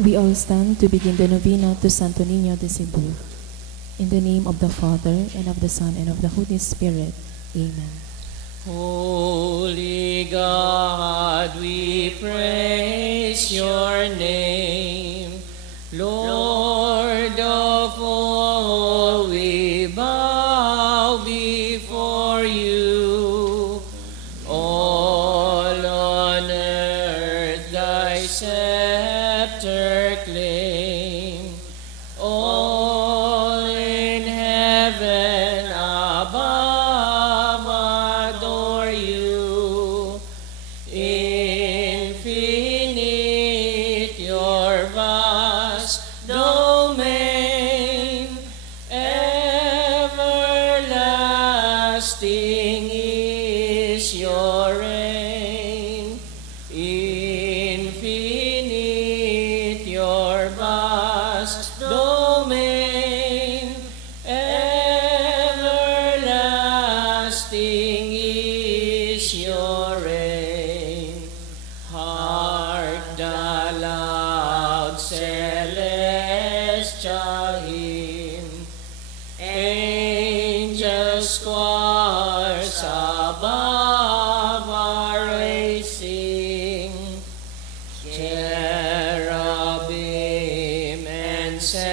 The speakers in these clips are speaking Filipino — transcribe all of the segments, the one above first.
We all stand to begin the novena to Santo Niño de Cebu. In the name of the Father, and of the Son, and of the Holy Spirit. Amen. Holy God, we praise your name. Lord of all, we bow before you. All on earth thy scepter claim. All in heaven above adore you. Infinite your vast domain, everlasting is your reign. Infinite your vast domain, everlasting is your reign. Hark the loud celestial hymn, angels choirs above are raising, cherubim and seraphim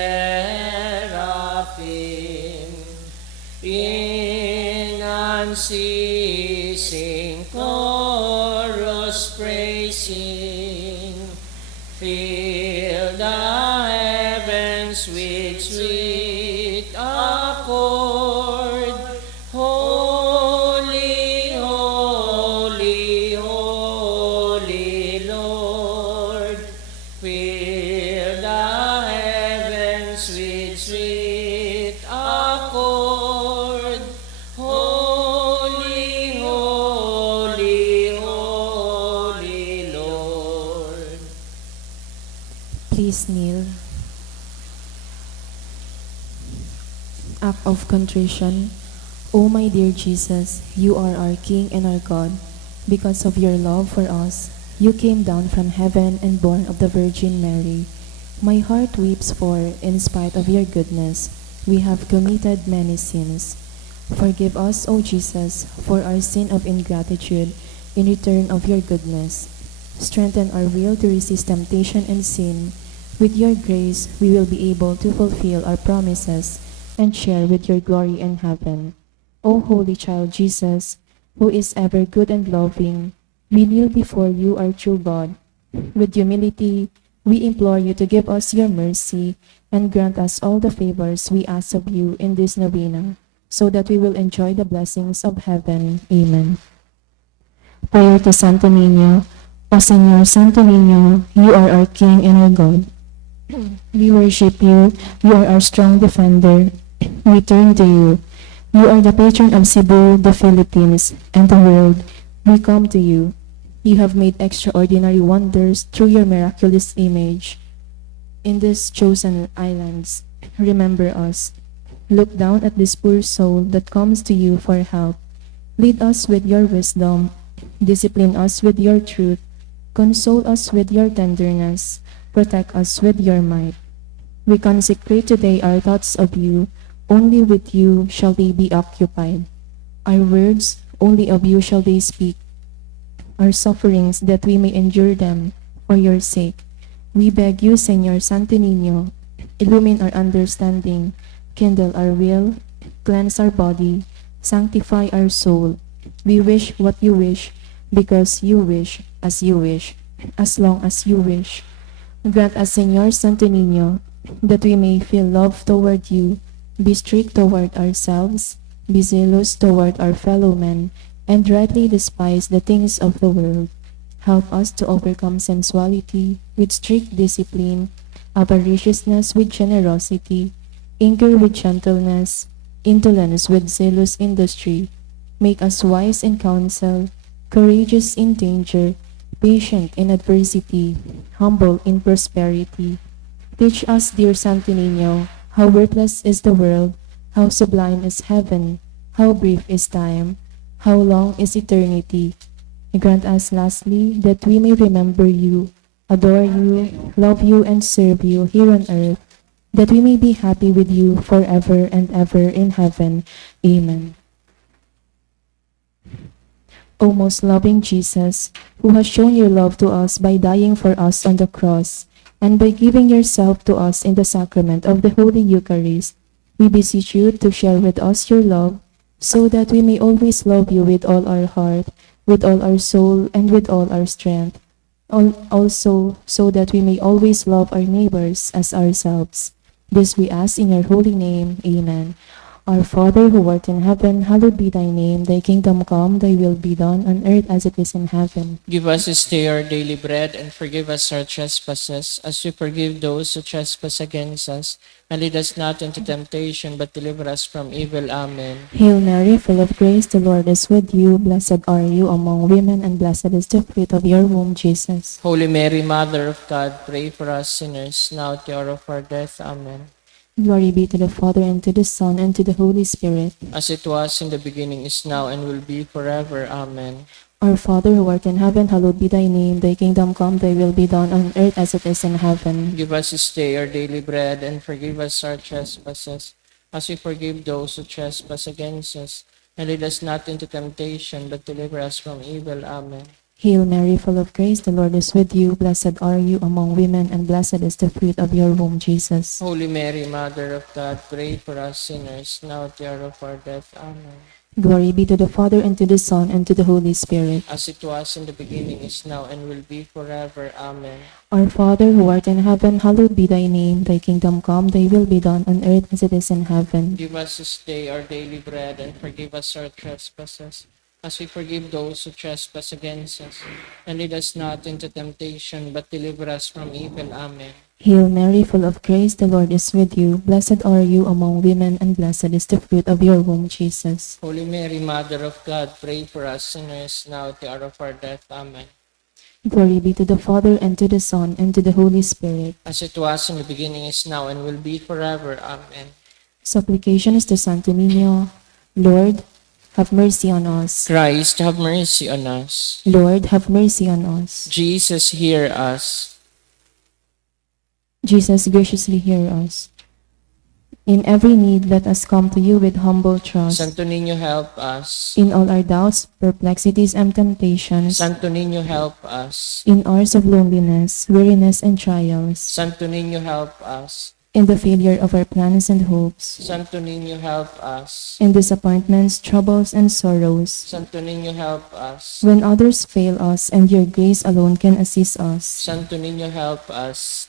in unceasing chorus praising, fill the heavens with sweet accord. Holy, holy, holy Lord, fill the heavens with sweet accord. Holy, holy, holy Lord. Please kneel. Act of contrition. O my dear Jesus, you are our King and our God. Because of your love for us, you came down from heaven and born of the Virgin Mary. My heart weeps for, in spite of your goodness, we have committed many sins. Forgive us, O Jesus, for our sin of ingratitude in return of your goodness. Strengthen our will to resist temptation and sin. With your grace, we will be able to fulfill our promises and share with your glory in heaven. O Holy Child Jesus, who is ever good and loving, we kneel before you, our true God. With humility, we implore you to give us your mercy and grant us all the favors we ask of you in this novena, so that we will enjoy the blessings of heaven. Amen. Prayer to Santo Niño. O Señor Santo Niño, you are our King and our God. We worship you. You are our strong defender. We turn to you. You are the patron of Cebu, the Philippines, and the world. We come to you. You have made extraordinary wonders through your miraculous image in these chosen islands. Remember us. Look down at this poor soul that comes to you for help. Lead us with your wisdom. Discipline us with your truth. Console us with your tenderness. Protect us with your might. We consecrate today our thoughts of you. Only with you shall they be occupied. Our words, only of you shall they speak. Our sufferings, that we may endure them for your sake. We beg you, Señor Santo Niño, illumine our understanding, kindle our will, cleanse our body, sanctify our soul. We wish what you wish, because you wish, as long as you wish. Grant us, Señor Santo Niño, that we may feel love toward you, be strict toward ourselves, be zealous toward our fellow men, and rightly despise the things of the world. Help us to overcome sensuality with strict discipline, avariciousness with generosity, anger with gentleness, indolence with zealous industry. Make us wise in counsel, courageous in danger, patient in adversity, humble in prosperity. Teach us, dear Santo Niño, how worthless is the world, how sublime is heaven, how brief is time, how long is eternity. Grant us lastly that we may remember you, adore you, love you, and serve you here on earth, that we may be happy with you forever and ever in heaven. Amen. O most loving Jesus, who has shown your love to us by dying for us on the cross, and by giving yourself to us in the sacrament of the Holy Eucharist, we beseech you to share with us your love, so that we may always love you with all our heart, with all our soul, and with all our strength. Also, so that we may always love our neighbors as ourselves. This we ask in your holy name. Amen. Our Father who art in heaven, hallowed be thy name. Thy kingdom come, thy will be done on earth as it is in heaven. Give us this day our daily bread, and forgive us our trespasses, as we forgive those who trespass against us. And lead us not into temptation, but deliver us from evil. Amen. Hail Mary, full of grace, the Lord is with you. Blessed are you among women, and blessed is the fruit of your womb, Jesus. Holy Mary, Mother of God, pray for us sinners, now at the hour of our death. Amen. Glory be to the Father, and to the Son, and to the Holy Spirit. As it was in the beginning, is now, and will be forever. Amen. Our Father who art in heaven, hallowed be thy name. Thy kingdom come, thy will be done on earth as it is in heaven. Give us this day our daily bread, and forgive us our trespasses, as we forgive those who trespass against us. And lead us not into temptation, but deliver us from evil. Amen. Hail Mary, full of grace, the Lord is with you. Blessed are you among women, and blessed is the fruit of your womb, Jesus. Holy Mary, Mother of God, pray for us sinners, now at the hour of our death. Amen. Glory be to the Father, and to the Son, and to the Holy Spirit. As it was in the beginning, is now, and will be forever. Amen. Our Father who art in heaven, hallowed be thy name. Thy kingdom come, thy will be done on earth as it is in heaven. Give us this day our daily bread, and forgive us our trespasses, as we forgive those who trespass against us. And lead us not into temptation, but deliver us from evil. Amen. Hail Mary, full of grace, the Lord is with you. Blessed are you among women, and blessed is the fruit of your womb, Jesus. Holy Mary, Mother of God, pray for us sinners, now at the hour of our death. Amen. Glory be to the Father, and to the Son, and to the Holy Spirit. As it was in the beginning, is now, and will be forever. Amen. Supplications to Santo Niño. Lord, have mercy on us. Christ, have mercy on us. Lord, have mercy on us. Jesus, hear us. Jesus, graciously hear us. In every need, let us come to you with humble trust. Santo Niño, help us. In all our doubts, perplexities, and temptations, Santo Niño, help us. in hours of loneliness, weariness, and trials, Santo Niño, help us. in the failure of our plans and hopes, Santo Niño, help us. in disappointments, troubles, and sorrows, Santo Niño, help us. when others fail us and your grace alone can assist us, Santo Niño, help us.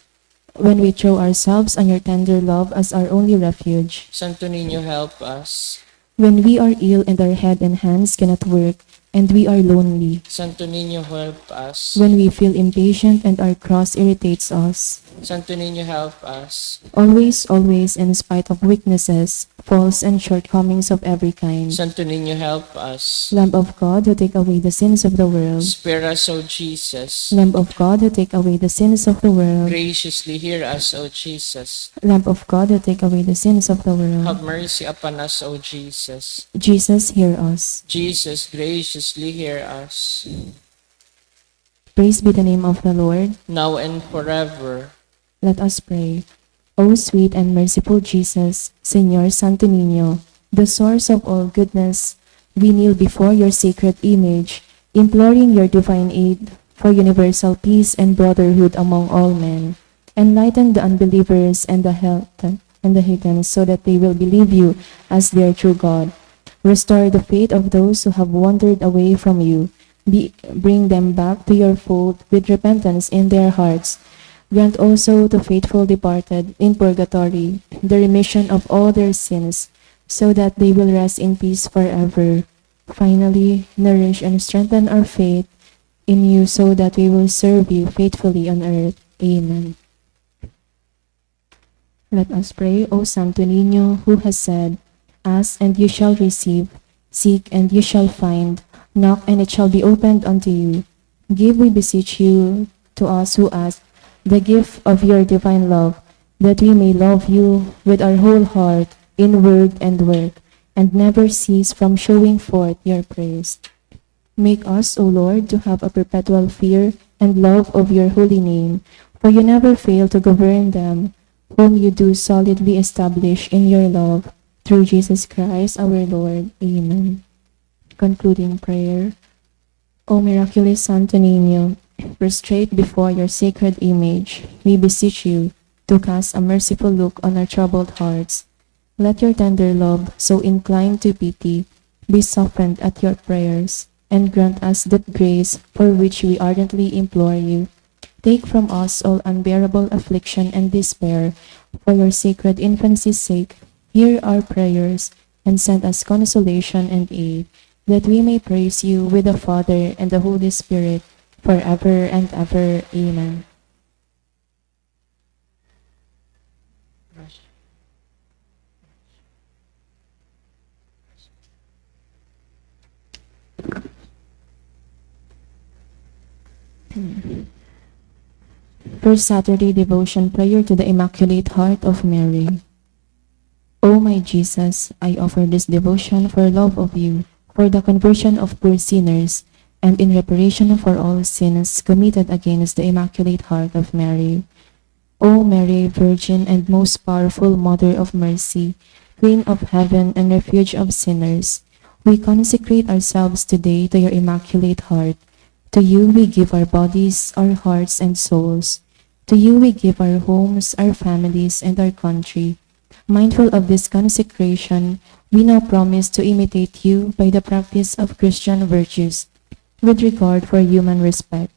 when we throw ourselves on your tender love as our only refuge, Santo Niño, help us. when we are ill and our head and hands cannot work, and we are lonely, Santo Niño, help us. when we feel impatient and our cross irritates us. Santo Niño, help us. Always, always, in spite of weaknesses, faults, and shortcomings of every kind. Santo Niño, help us. Lamb of God, who take away the sins of the world. Spare us, O Jesus. Lamb of God, who take away the sins of the world. Graciously hear us, O Jesus. Lamb of God, who take away the sins of the world. Have mercy upon us, O Jesus. Jesus, hear us. Jesus, graciously hear us. Praise be the name of the Lord. Now and forever. Let us pray. O sweet and merciful Jesus, Señor Santo Niño, the source of all goodness, we kneel before your sacred image, imploring your divine aid for universal peace and brotherhood among all men. Enlighten the unbelievers and the heathens so that they will believe you as their true God. Restore the faith of those who have wandered away from you. Bring them back to your fold with repentance in their hearts. Grant also to faithful departed in purgatory the remission of all their sins, so that they will rest in peace forever. Finally, nourish and strengthen our faith in you, so that we will serve you faithfully on earth. Amen. Let us pray, O Santo Niño, who has said, "Ask and you shall receive, seek and you shall find, knock and it shall be opened unto you." Give, we beseech you, to us who ask, the gift of your divine love, that we may love you with our whole heart, in word and work, and never cease from showing forth your praise. Make us, O Lord, to have a perpetual fear and love of your holy name, for you never fail to govern them, whom you do solidly establish in your love, through Jesus Christ our Lord. Amen. Concluding prayer. O miraculous Santo Niño, prostrate before your sacred image, we beseech you to cast a merciful look on our troubled hearts. Let your tender love, so inclined to pity, be softened at your prayers, and grant us that grace for which we ardently implore you. Take from us all unbearable affliction and despair, for your sacred infancy's sake. Hear our prayers, and send us consolation and aid, that we may praise you with the Father and the Holy Spirit, forever and ever. Amen. First Saturday Devotion Prayer to the Immaculate Heart of Mary. O my Jesus, I offer this devotion for love of you, for the conversion of poor sinners, and in reparation for all sins committed against the Immaculate Heart of Mary. O Mary, Virgin and most powerful Mother of Mercy, Queen of Heaven and Refuge of sinners, we consecrate ourselves today to your Immaculate Heart. To you we give our bodies, our hearts, and souls. To you we give our homes, our families, and our country. Mindful of this consecration, we now promise to imitate you by the practice of Christian virtues. With regard for human respect,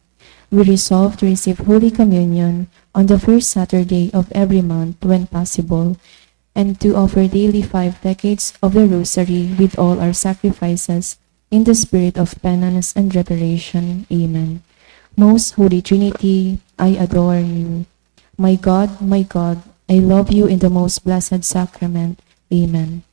we resolve to receive Holy Communion on the first Saturday of every month when possible, and to offer daily 5 decades of the Rosary with all our sacrifices in the spirit of penance and reparation. Amen. Most Holy Trinity, I adore you. My God, I love you in the most blessed sacrament. Amen.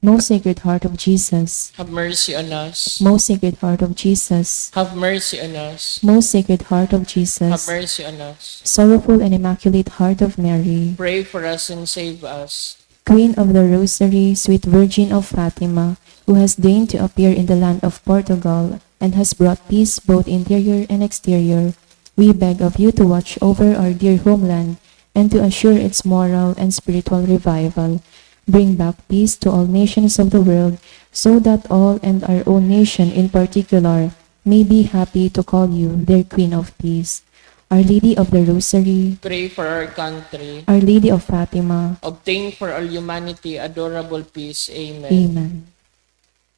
Most Sacred Heart of Jesus, Have mercy on us. Most Sacred Heart of Jesus, Have mercy on us. Most Sacred Heart of Have Jesus, mercy on us. Sorrowful and Immaculate Heart of Mary, Pray for us and save us. Queen of the Rosary, Sweet Virgin of Fatima, who has deigned to appear in the land of Portugal and has brought peace both interior and exterior, we beg of you to watch over our dear homeland and to assure its moral and spiritual revival. Bring back peace to all nations of the world, so that all, and our own nation in particular, may be happy to call you their Queen of Peace. Our Lady of the Rosary, Pray for our country. Our Lady of Fatima, Obtain for all humanity adorable peace. Amen. Amen.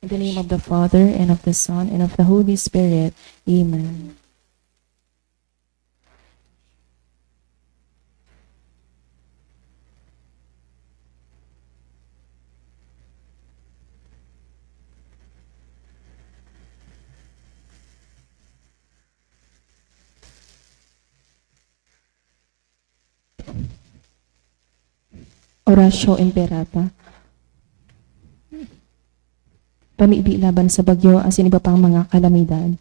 In the name of the Father, and of the Son, and of the Holy Spirit. Amen. Oratio Imperata. Pamibi laban sa bagyo asin iba pang mga kalamidad.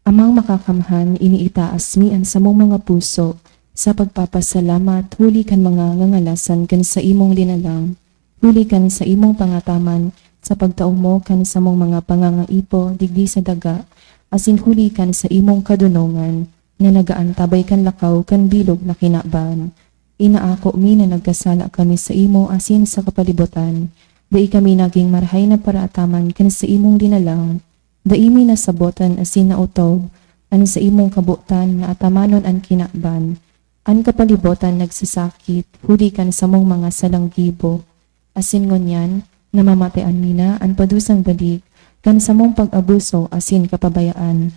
Amang makakamhan, iniitaas mi ang samong mga puso, sa pagpapasalamat, huli kan mga ngangalasan kan sa imong linalang, huli kan sa imong pangataman, sa pagtaong mo kan sa mong mga pangangaipo, digdi sa daga, asin huli kan sa imong kadunongan, nga nagaantabay kan lakaw kan bilog na kinaban. Inaako mi na nagkasala kami sa imo asin sa kapalibutan, dai kami naging marahay na paraataman kan sa imong linalang, dai mi nasabotan asin na utob, an sa imong kabutan na atamanon an kinaban, an kapalibutan nagsasakit, huli kan sa mong mga salanggibo, asin ngunyan, namamatayan mina an padusang balik, kan sa mong pag-abuso asin kapabayaan,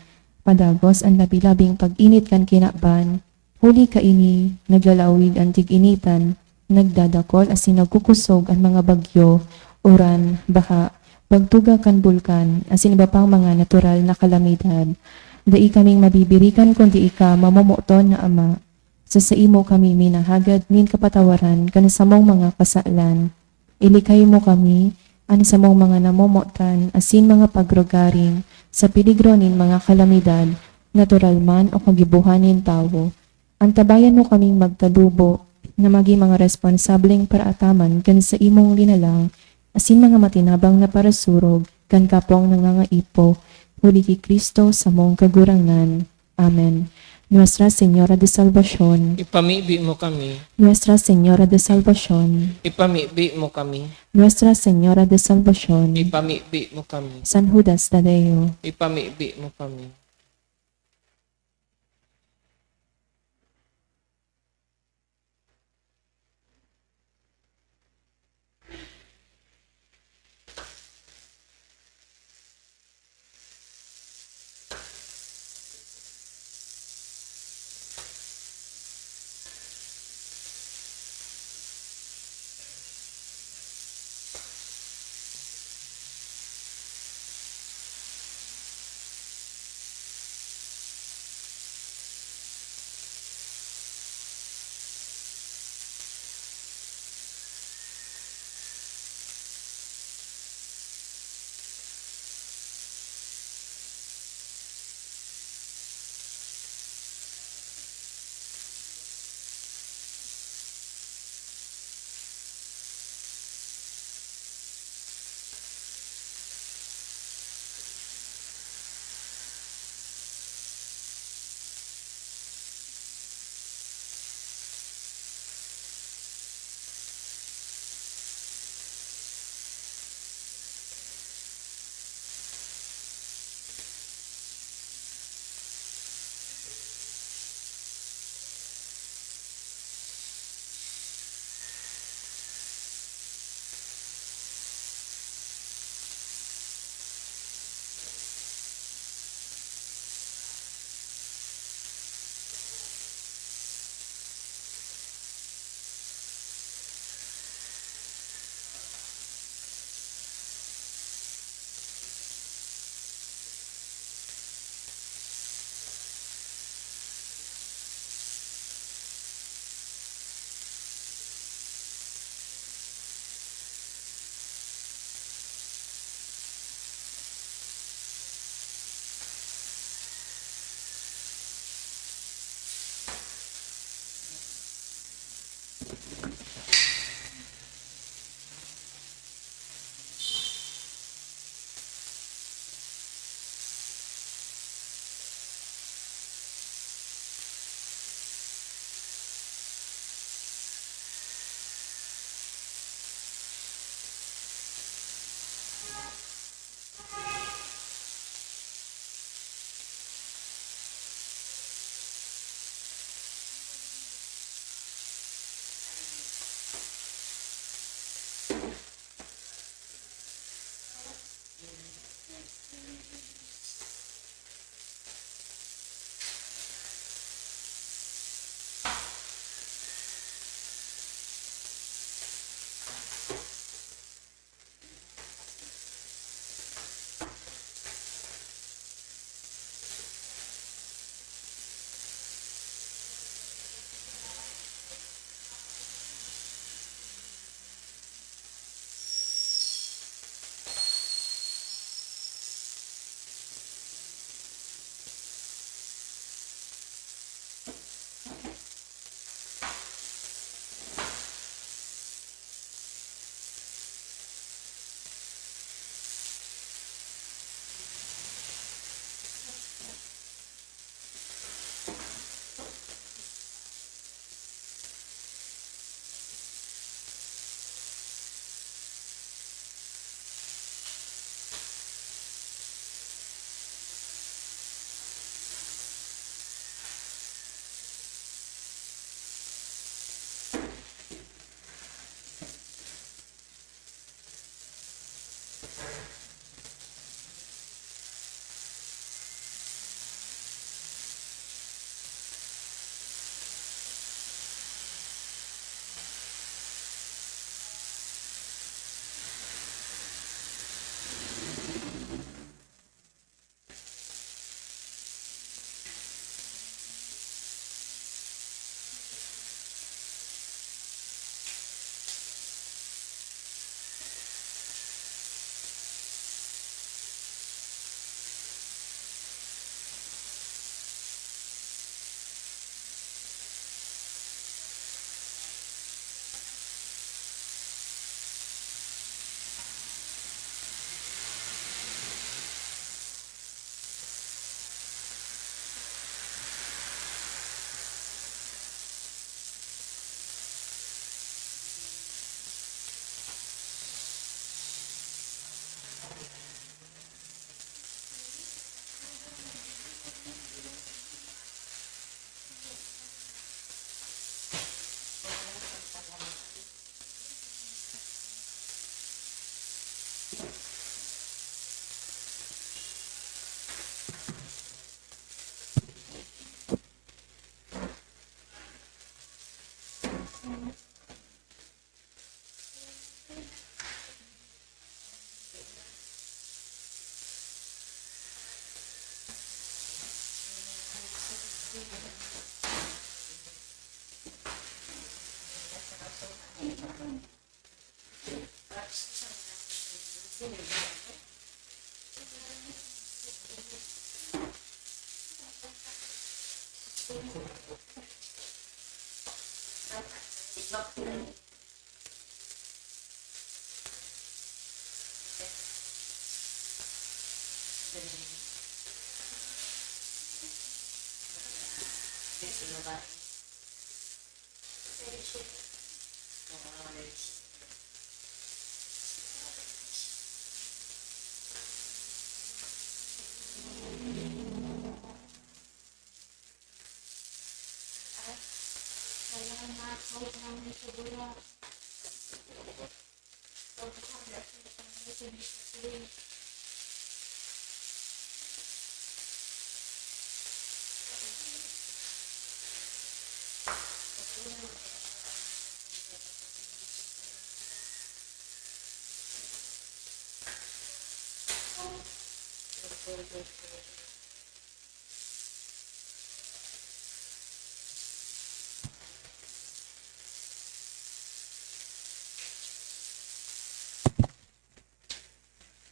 padagos ang labi-labing pag-init kan kinaban, huli ka ini, naglalawig ang tig-initan, nagdadakol asin nagkukusog ang mga bagyo, uran, baha, pagtuga kan bulkan, asin iba pang mga natural na kalamidad. Dai kaming mabibirikan kundi ika mamumuton na Ama. Sa imo kami minahagad min kapatawaran kan sa mong mga kasalan. Ilikay mo kami, an sa mong mga namumutan, asin mga pagrugaring, sa peligro nin mga kalamidad, natural man o kagibuhanin tawo. Antabayan mo kaming magtadubo na maging mga responsableng paraataman kan sa imong linalang, asin mga matinabang na parasurog kan kapong nangangaipo, Uli ki Kristo sa mong kagurangnan. Amen. Nuestra Señora de Salvación, Ipamibi mo kami. Nuestra Señora de Salvación, Ipamibi mo kami. Nuestra Señora de Salvación, Ipamibi mo kami. San Judas Tadeo, Ipamibi mo kami.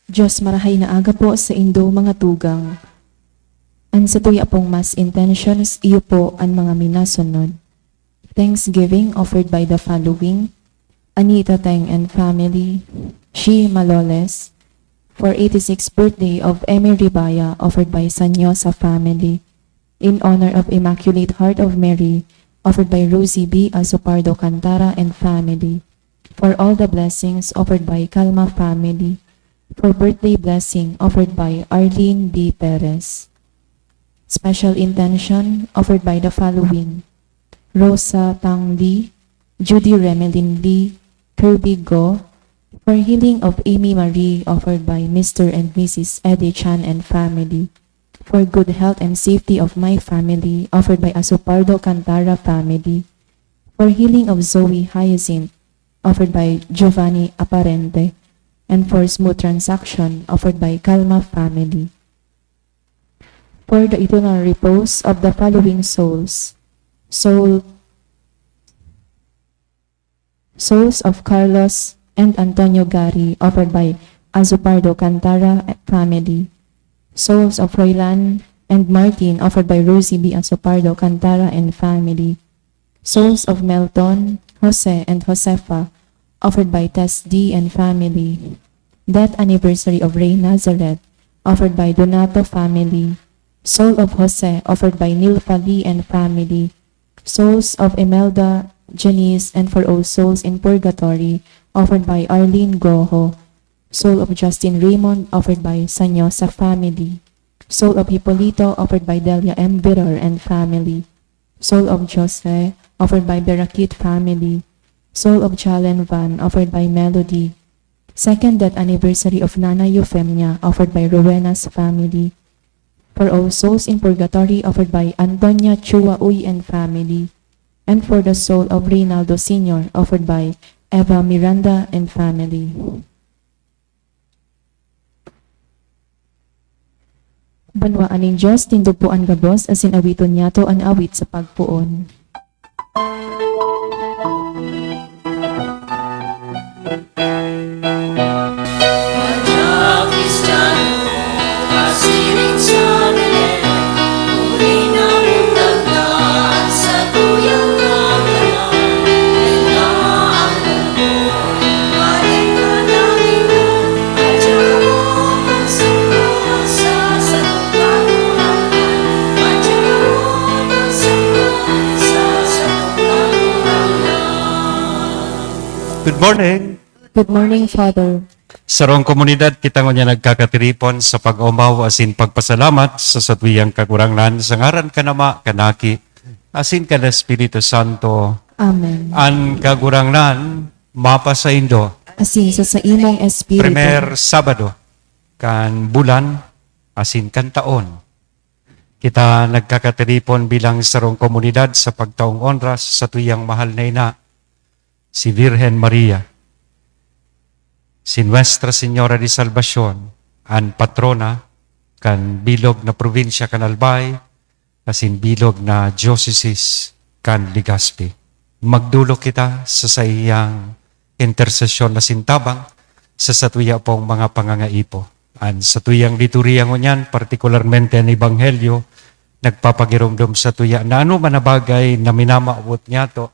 Diyos marahay na aga po sa indo mga tugang. An sa tuya pong mas intentions, iyo po ang mga minasunod. Thanksgiving offered by the following: Anita Teng and family, Shi Maloles, for 86th birthday of Emmy Ribaya offered by Sanyosa family, in honor of Immaculate Heart of Mary offered by Rosie B. Azopardo Cantara and family, for all the blessings offered by Calma family, for birthday blessing offered by Arlene B. Perez. Special intention offered by the following: Rosa Tang Lee, Judy Remelin Lee, Kirby Go, for healing of Amy Marie offered by Mr. and Mrs. Eddie Chan and family, for good health and safety of my family offered by Azopardo Cantara family, for healing of Zoe Hyacinth offered by Giovanni Apparente, and for smooth transaction offered by Calma family. For the eternal repose of the following souls: souls of Carlos and Antonio Gari offered by Azopardo Cantara family, souls of Roylan and Martin offered by Rosie B. Azopardo Cantara and family, souls of Melton, Jose and Josefa offered by Tess D. and family, death anniversary of Ray Nazareth offered by Donato family, soul of Jose offered by Nilfa Lee and family, souls of Imelda, Janice, and for all souls in purgatory offered by Arlene Goho, soul of Justin Raymond offered by Sanyosa family, soul of Hipolito offered by Delia M. Bitter and family, soul of Jose offered by Berakit family, soul of Jalen Van offered by Melody, second death anniversary of Nana Euphemia offered by Rowena's family, for all souls in purgatory offered by Antonia Chua Uy and family, and for the soul of Reynaldo Sr. offered by Eva Miranda and family. Banwa aning Diyos, tindog po ang gabos, asin awiton niya to an awit sa pagpuon. Good morning. Good morning, Father. Sarong komunidad, kita nga nagkakatiripon sa pag-umaw asin pagpasalamat sa satwiyang kakurangnan sa ngaran kanama kanaki asin kana Espiritu Santo. Amen. An kakurangnan mapa sa Indo. Asin sa imong Espiritu. Primer Sabado kan bulan asin kan taon. Kita nagkakatiripon bilang sarong komunidad sa pagtaong onras sa tuyang mahal na ina, si Virgen Maria, si Nuestra Señora de Salvacion, ang patrona kan bilog na probinsya kan Albay, asin bilog na diocese kan Legazpi. Magdulo kita sa iyang intersesyon na sintabang sa satuya pong mga pangangaipo. Ang satuyang liturya ngunyan, partikularmente ang Ebanghelyo, nagpapagirumdum sa tuya na ano man na bagay na minamaabot niya to,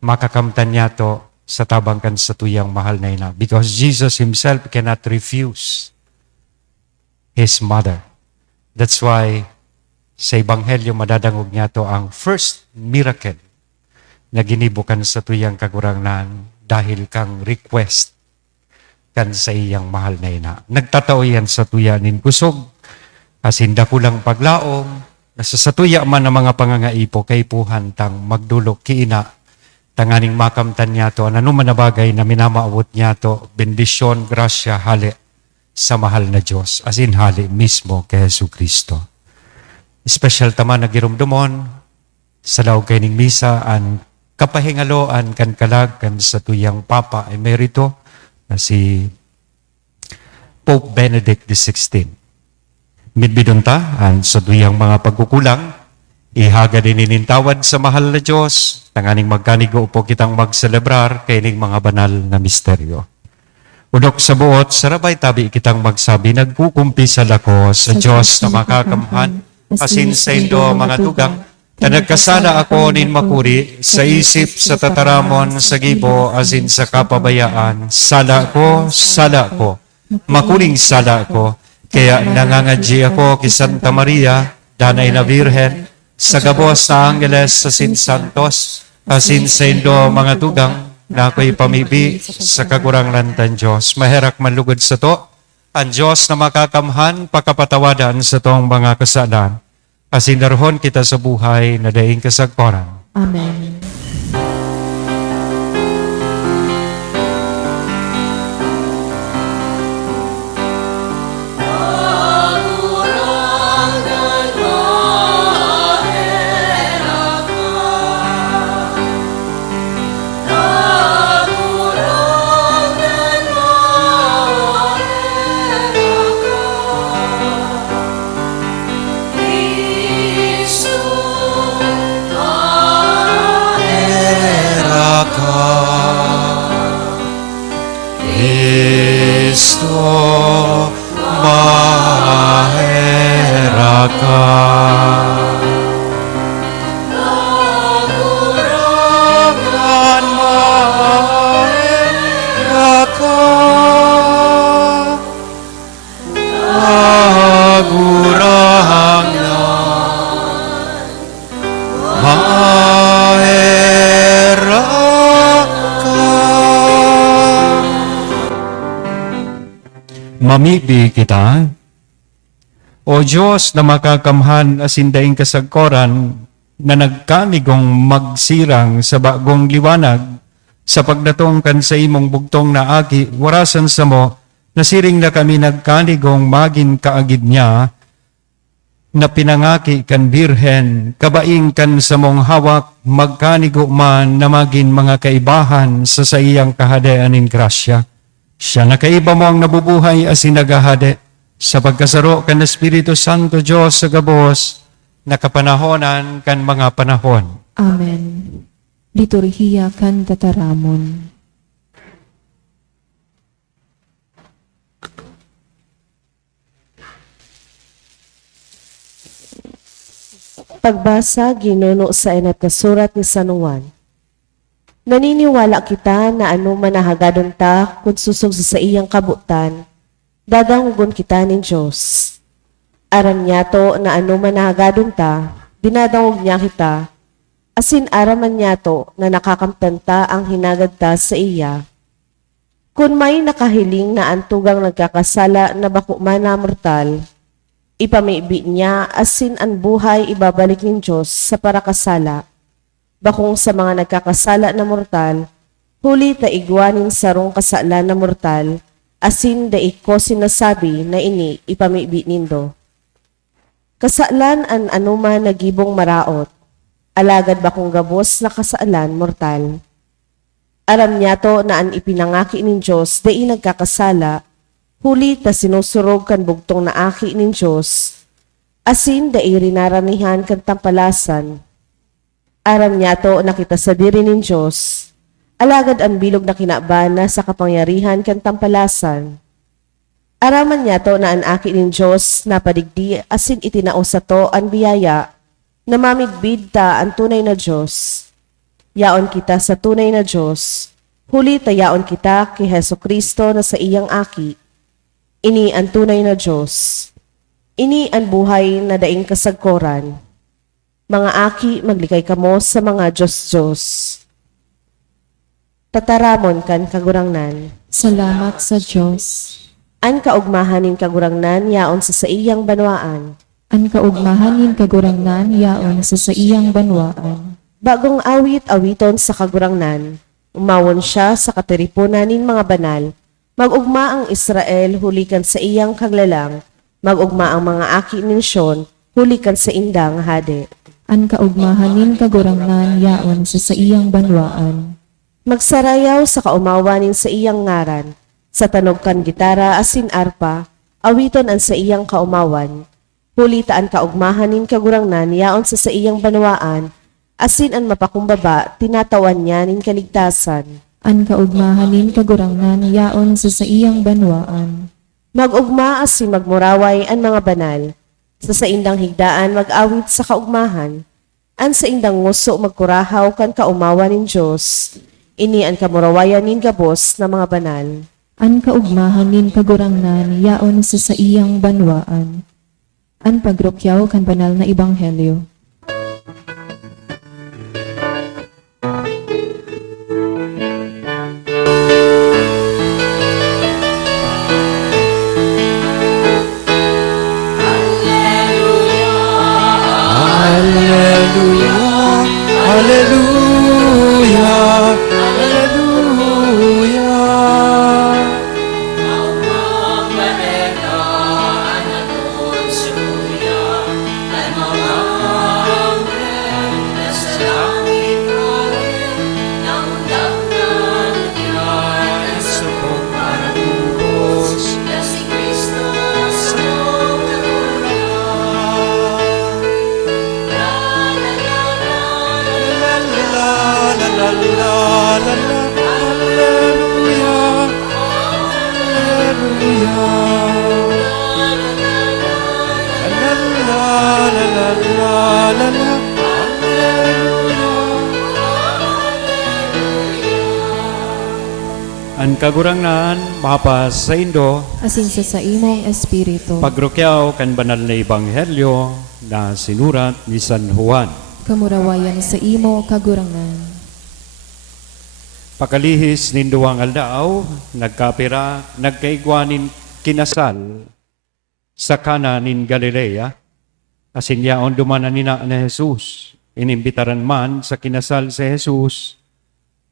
makakamtan niya to sa tabangkan sa tuyang mahal na ina. Because Jesus Himself cannot refuse His mother. That's why sa Ebanghelyo madadangog niya to ang first miracle na ginibukan sa tuyang kagurangnan dahil kang request kan sa iyang mahal na ina. Nagtatao yan sa tuya nin kusog, asin dakulang paglaom, nasa sa tuya man ang mga pangangaipo kay puhan tang magdulok kiina, tanganing makamtan niya to, ano man na bagay na minamaawot niya to, bendisyon, grasya, hali sa mahal na Diyos, asin hali mismo kay Jesu Kristo. Special taman na girumdumon, sa laog kay ning misa, ang kapahingaloan kan kalag kan sa tuyang Papa Emerito, na si Pope Benedict XVI. Midbidunta, ang sa tuyang mga pagkukulang, ihaga din inintawad sa mahal na Diyos, tanganing magkanigo po kitang magselebrar kaining mga banal na misteryo. Unok sa buot, sarabay tabi kitang magsabi, nagkukumpisal ako sa Diyos na makakamhan, asin sa indo mga tugang, na nagkasala ako nin makuri, sa isip, sa tataramon, sa gibo, asin sa kapabayaan, sala ko, makuling sala ko, kaya nangangadji ako kay Santa Maria, Danay na Virhen, sa gabos sa Angeles, sa Santos, asin sa indo mga tugang, na ako'y pamibi sa kagurangnan tan Diyos. Maherak manlugod sa to, ang Diyos na makakamhan, pakapatawadan sa tong mga kasalan, asin narhon kita sa buhay na daing kasagparan. Amen. Kristo, mahera ka. Kagurangan, mahera ka. Kagurangan, mahera ka. Mamibi kita, O Diyos na makakamhan asin daing kasagkoran na nagkanigong magsirang sa bagong liwanag sa pagdatong kan sa imong bugtong na agi, warasan sa mo, nasiring na kami nagkanigong magin kaagid niya, na pinangaki kan birhen, kabaing kan sa mong hawak, magkanigo man na magin mga kaibahan sa iyang kahadean in grasya. Siya na kaiba mo ang nabubuhay asin nagahade, sa pagkasaro kan Espiritu Santo Diyos sa gabos, nakapanahonan kan mga panahon. Amen. Liturhiya kan tataramon. Pagbasa ginuno sa inat na surat ni San Juan. Naniniwala kita na ano man nahagadon ta kung susog sa iyang kabutan, dadangugon kita nin Diyos. Aram niya to na ano man nahagadon ta, dinadangog niya kita, asin araman niya to na nakakamtan ta ang hinagad ta sa iya. Kung may nakahiling na antugang nagkakasala na bako man na mortal, ipamibi niya asin ang buhay ibabalik ng Diyos sa parakasala. Bakong sa mga nagkakasala na mortal, huli ta igwanin sarong kasala na mortal, asin da iko sinasabi na ini ipamibi nindo. Kasalan an anuman nagibong maraot, alagad bakong gabos na kasalan mortal. Aram niya to na an ipinangaki ng Diyos da nagkakasala, huli ta sinusurog kan bugtong na aki ng Diyos, asin da rinaranihan kan tampalasan. Aram niya to nakita sa diri ng Diyos, alagad ang bilog na kinabana sa kapangyarihan kan tampalasan. Araman niya to na an aki ning Diyos na padigdi asin itinao sa to an biyaya na mamigbid ta ang tunay na Diyos. Yaon kita sa tunay na Diyos. Huli tayaon kita kay Heso Kristo na sa iyang aki. Ini ang tunay na Diyos. Ini ang buhay na daing kasagkoran. Mga aki, maglikay kamo sa mga Diyos-Diyos. Tataramon kan kagurangnan. Salamat sa Diyos. An kaugmahanin kagurangnan yaon sa iyang banwaan. An kaugmahanin kagurangnan yaon sa iyang banwaan. Bagong awit-awiton sa kagurangnan, umawon siya sa katiripunan nin mga banal. Mag-ugma ang Israel hulikan sa iyang kaglalang. Mag-ugma ang mga aki nin Sion hulikan sa indang hade. An kaugmahanin kagurangnan yaon sa iyang banwaan. Magsarayaw sa kaumawanin sa iyang ngaran. Sa tanog kan gitara asin arpa, awiton an sa iyang kaumawan. Hulitaan kaugmahanin kagurangnan yaon sa iyang banwaan, asin an mapakumbaba, tinatawan niya nin kaligtasan. An kaugmahanin kagurangnan yaon sa iyang banwaan. Mag-ugma asin magmuraway an mga banal. Sa indang higdaan mag-awit sa kaugmahan. An sa indang nguso magkurahaw kan kaumawan nin Diyos. Ini an kamurawayan nin gabos na mga banal. An kaugmahanin kagurangnan yaon sa iyang banwaan. An pagrukyaw kan banal na ebanghelyo. Ang kagurangnan, mapas sa Indo, Asin sa imong espiritu. pagrukyaw kan banal na ebanghelyo na sinurat ni San Juan. Kamurawayan sa imo kagurangnan. Pakalihis nin duwang aldaaw, nagkapira, nagkaigwanin kinasal sa Kana nin Galilea, asin yaon dumanan nina na Jesus. Inimbitaran man sa kinasal si Jesus,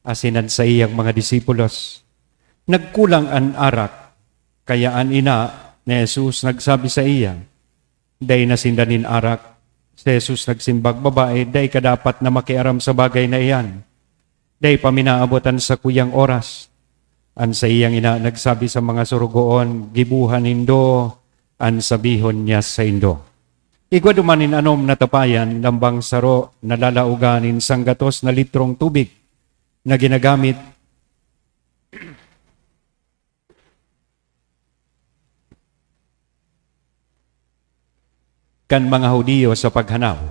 asinan sa iyang mga disipulos. Nagkulang an arak, kaya an ina ni Jesus nagsabi sa iya, day nasindanin arak. Si Jesus nagsimbag, babae, day kadapat na makiaram sa bagay na iyan. Day paminaabotan sa kuyang oras. An sa iyang ina nagsabi sa mga surugoon, gibuhan indo, an sabihon niya sa indo. Igwa dumanin anom natapayan, lambang saro, nalalauganin sang gatos na litrong tubig na ginagamit kan mga Hudiyo sa paghanaw.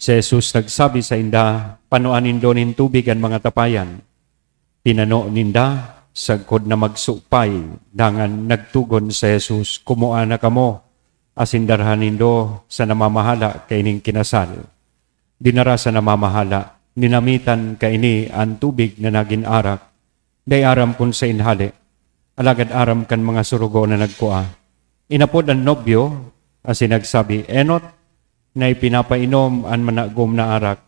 Si Jesus nagsabi sa inda, panuanin donin tubig ang mga tapayan. Pinano ninda, sagkod na magsupay, dangan nagtugon si Jesus, kumuha na kamo, asindarhan nindo sa namamahala kaining kinasal. Dinara sa namamahala, ninamitan kaini ang tubig na naging arak, day aram kun sa inhali, alagad aram kan mga surugo na nagkuha. Inapod ang nobyo, asin nagsabi, enot, na ipinapainom ang managom na arak,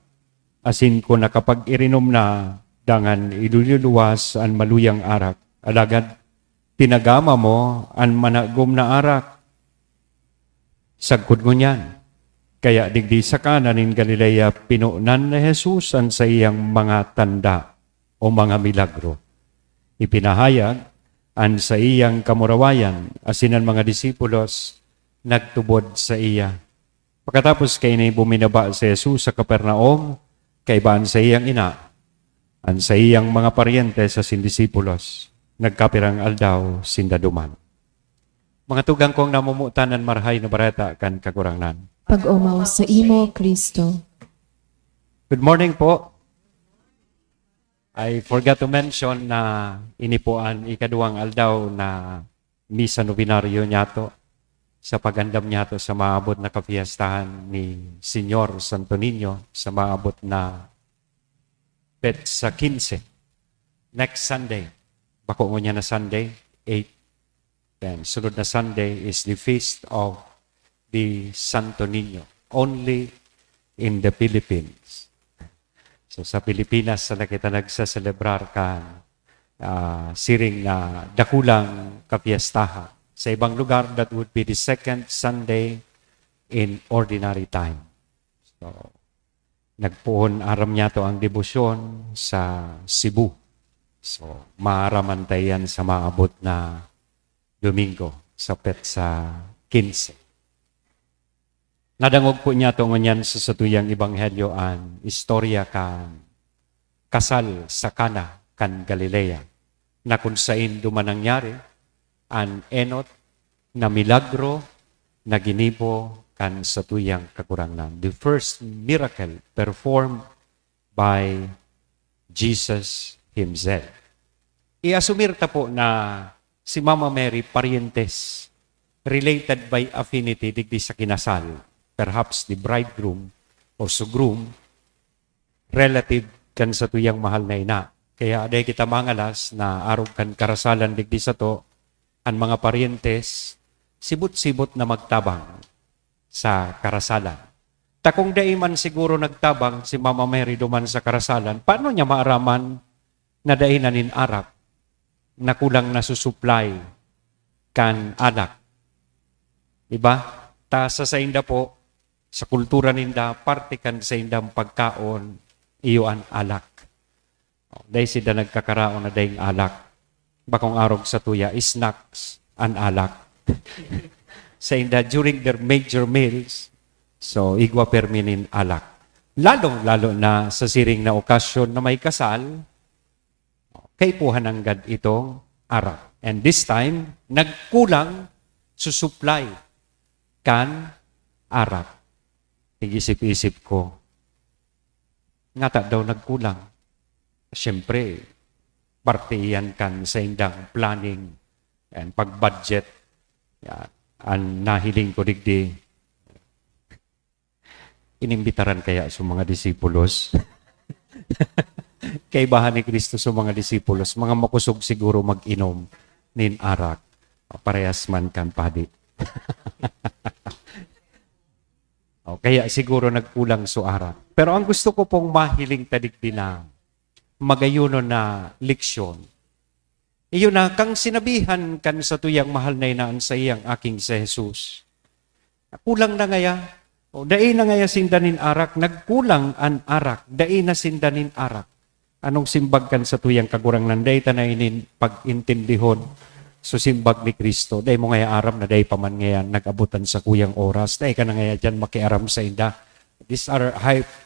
asin ko na kapag irinom na, dangan iluluwas ang maluyang arak. Alagad, tinagama mo ang managom na arak. Sagkod mo niyan. Kaya digdi sa Kana nin Galilea, pinunan na Jesus ang sa iyang mga tanda o mga milagro. Ipinahayag ang sa iyang kamurawayan, asin ang mga disipulos, nagtubod sa iya. Pagkatapos kay na buminaba si Jesus sa Capernaum, kaibaan sa iyang ina, ang sa iyang mga paryente sa sindisipulos, nagkapirang aldaw sindaduman. Mga tugang kong namumutanan marhay na barata kan kagurangnan. Pag-umaw sa imo, Kristo. Good morning po. I forgot to mention na inipuan ikaduang aldaw na misa novenaryo niyato sa pagandam niyato sa maabot na kapiyastahan ni Senyor Santo Niño sa maabot na petsa 15. Next Sunday. Bako mo niya na Sunday, 8. Then, sunod na Sunday is the feast of the Santo Niño. Only in the Philippines. So sa Pilipinas, sa kita nagsaselebrar ka siring na dakulang kapiyastaha. Sa ibang lugar, that would be the second Sunday in ordinary time. So, nagpuon aram niya to ang debosyon sa Cebu. So, maaramantay yan sa maabot na Domingo sa petsa 15. Nadangog po niya to ngunyan sa satuyang ebanghelyo an istorya kan kasal sa Cana kan Galilea na kung saan duman nangyari an enot na milagro na ginibo kan satuyang kakurangnan. The first miracle performed by Jesus Himself. Iasumirta po na si Mama Mary parientes related by affinity digdi sa kinasal. Perhaps the bridegroom or sugroom relative kan sa tuyang mahal na ina. Kaya aday kita mangalas na arog kan karasalan digdi sa to ang mga parientes sibot-sibot na magtabang sa karasalan. Takong daiman siguro nagtabang si Mama Mary duman sa karasalan, paano niya maaraman na dainan arak na kulang na susupply kan anak? Diba? Ta sa inda po, sa kultura ninda, parte kan sa indang pagkaon, iyo an alak. Dahil sila nagkakaraon na dahing alak. Bakong arog sa tuya, snacks an alak. Sa inda, during their major meals, so igwa perminin alak. Lalo na sa siring na okasyon na may kasal, kay puhananggad itong arak. And this time, nagkulang susupply kan arak. Tig-isip-isip ko, nga daw nagkulang. Siyempre, parte yan kan sa indang planning and pag-budget. Yan. Ang nahiling ko digdi, inimbitaran kaya sa mga disipulos. Kay bahan ni Kristo sa mga disipulos, mga makusog siguro mag-inom nin arak. Parehas man kan padi. Kaya siguro nagkulang so arak. Pero ang gusto ko pong mahiling tadigdi na magayuno na leksyon. Iyon na, kang sinabihan kan sa tuyang mahal na inaan sa iyang aking si Jesus. Kulang na ngaya. Dai na ngaya sindanin arak. Nagkulang an arak. Dai na sindanin arak. Anong simbag kan sa tuyang kagurangnan? Dai tanainin pag-intindihon so simbag ni Kristo. Dai mo ngaya aram na dai paman ngayon nag-abutan sa kuyang oras. Dai ka na ngaya dyan makiaram sa inda. These are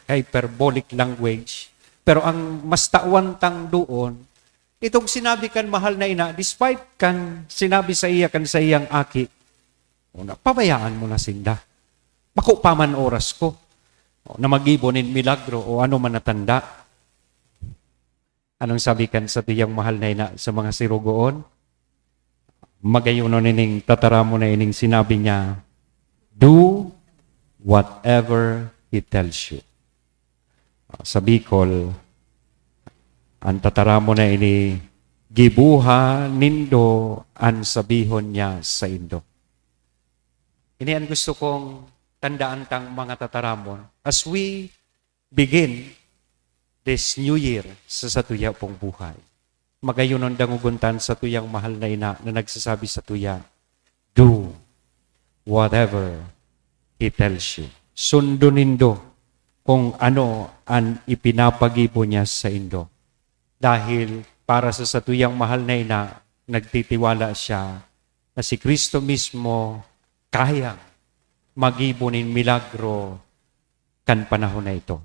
hyperbolic language. Pero ang mas tawantang doon, itong sinabi kan mahal na ina, despite kan sinabi sa iya kan sa iyang aki, pabayaan mo na sinda. Bako pa man oras ko na mag-ibonin milagro o ano man natanda. Anong sabi kan sa tiyang mahal na ina sa mga sirugoon? Magayuno nining tataramo na ining sinabi niya, do whatever He tells you. Sa Bicol, ang tataramo na ini, gibuha nindo ang sabihon niya sa indo. Ini ang gusto kong tandaan tang mga tataramon as we begin this new year sa satuya pong buhay. Magayunon danguguntan sa tuyang mahal na ina na nagsasabi sa tuya, do whatever He tells you. Sundon nindo kung ano ang ipinapagibo niya sa indo. Dahil para sa satuyang mahal na ina, nagtitiwala siya na si Kristo mismo kaya magibonin milagro kan panahon na ito.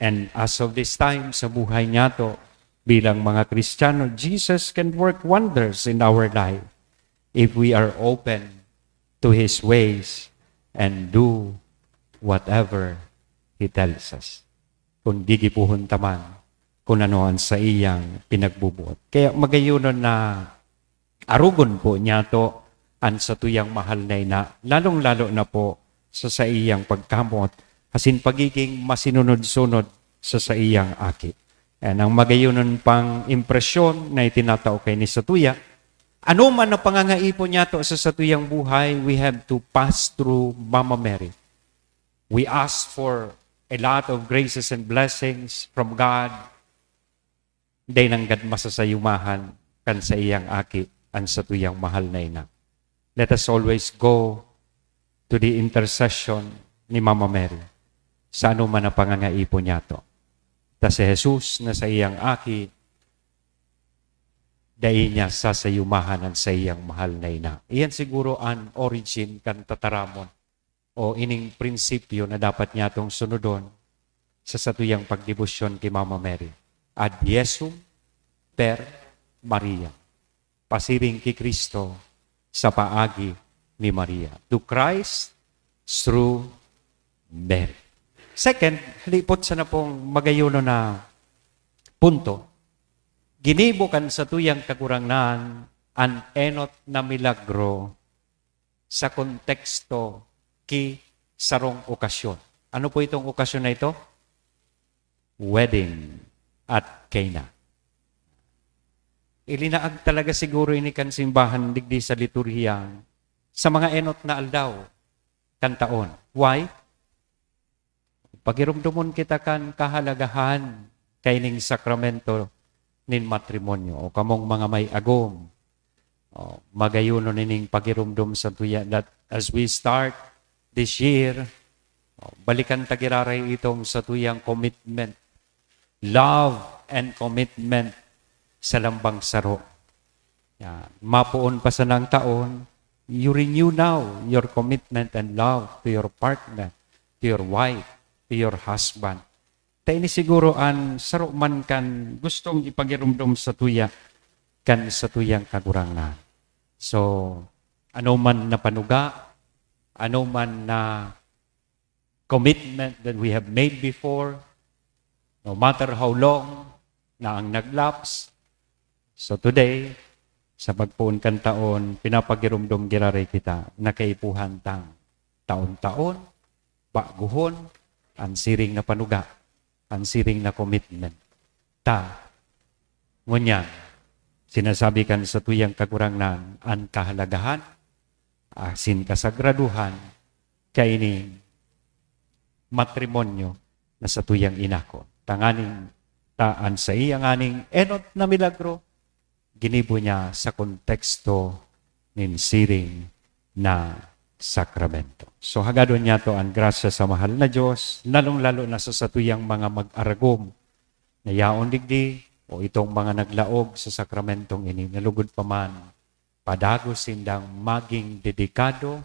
And as of this time, sa buhay niya to, bilang mga Kristiyano, Jesus can work wonders in our life. if we are open to His ways and do whatever He tells us. Kung di gipuhon taman, kung ano ang sa iyang pinagbubuot. Kaya magayunon na arugon po niya to ang sa tuyang mahal na ina, lalong-lalo na po sa iyang pagkamot, asin pagiging masinunod-sunod sa iyang aki. And ang magayunon pang impresyon na itinatao kay ni Satuya, ano man ang pangangaipon niya to sa tuyang buhay, we have to pass through Mama Mary. We ask for a lot of graces and blessings from God. Day nang gad masasayumahan kan sa iyang aki ang sa tuyang mahal na ina. Let us always go to the intercession ni Mama Mary sa ano man ang pangangaipon niya to. Ta si Jesus na sa iyang aki, dahil niya sasayumahan ang sa iyang mahal na ina. Iyan siguro ang origin kan tataramon o ining prinsipyo na dapat niya itong sunodon sa satuyang pagdebosyon kay Mama Mary. Ad Jesum per Maria. Pasiring kay Kristo sa paagi ni Maria. To Christ through Mary. Second, lipot sa na pong magayuno na punto. Ginibukan sa tuyang kakurangan ang enot na milagro sa konteksto ki sarong okasyon. Ano po itong okasyon na ito? Wedding at Cana. Ilinaag talaga siguro ini kan simbahan digdi sa liturhiya sa mga enot na aldaw kan taon. Why? Pagirumdumon kita kan kahalagahan kaining sakramento nin matrimonyo o kamong mga may agom. Magayuno nining pagirumdum sa tuya that as we start this year, balikan tagiraray itong sa tuyang commitment, love and commitment sa lambang saro. Yan. Mapuon pa sa ng taon, you renew now your commitment and love to your partner, to your wife, to your husband. Tayo ni siguro an saro man kan gustong ipagirumdum sa tuya kan sa tuyang kagurangan. So, ano man na panuga, ano man na commitment that we have made before, no matter how long na ang naglaps. So today, sa pagpuon kan taon, pinapagirumdum giraray kita na kaipuhan tang taon-taon, baguhon, ang siring na panuga, ang siring na commitment. Ngunyan, sinasabi kan sa tuyang kakurangan, ang kahalagahan, asin kasagraduhan, kaining matrimonyo na sa tuyang inako. Tanganing taan sa iyang aning enot na milagro, ginibo niya sa konteksto nin siring na sakramento. So hagadon niya to ang grasya sa mahal na Diyos, lalong-lalo na sa satuyang mga mag-aragom na yaon digdi o itong mga naglaog sa sakramentong ini, nalugod pa man, padagos sindang maging dedikado,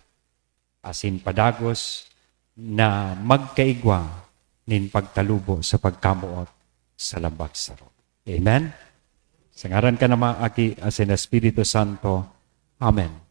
asin padagos na magkaigwa nin pagtalubo sa pagkamuot sa lambag saro. Amen? Sa ngaran ka naman aki asin Espiritu Santo. Amen.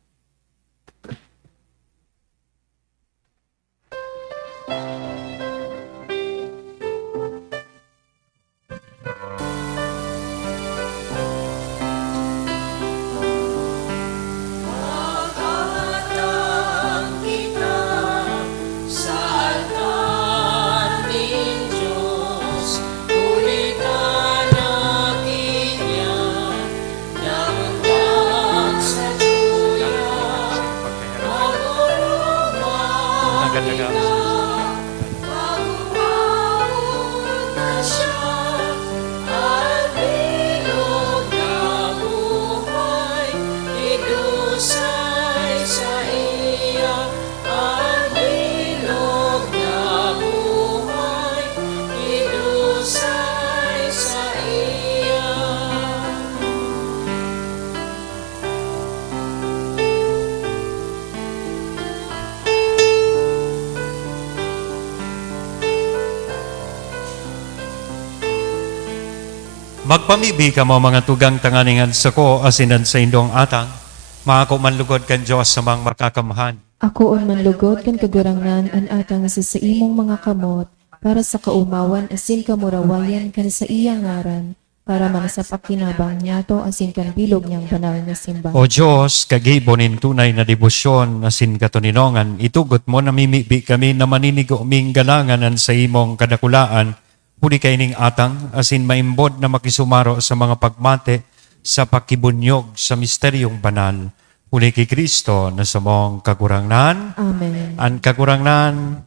Magpamibi ka mo mga tugang tanganingan sa ko asinan sa indong atang, Maako manlugod kan Diyos sa mga makakamahan. Ako on manlugod kan kagurangan an atang sa imong mga kamot para sa kaumawan asin kamurawayan kan sa iyang ngaran para manasap kinabang niyato asin kan bilog niyang banal nga simbahan. O Diyos, kagibonin tunay na debosyon asin katuninongan, itugot mo na mimibi kami na maninigo ming galanganan sa imong kadakulaan, huli kay ning atang asin maimbod na makisumaro sa mga pagmate sa pakibunyog sa misteryong banal. Huli kay Kristo na sa mong kakurangnan, Amen. ang kakurangnan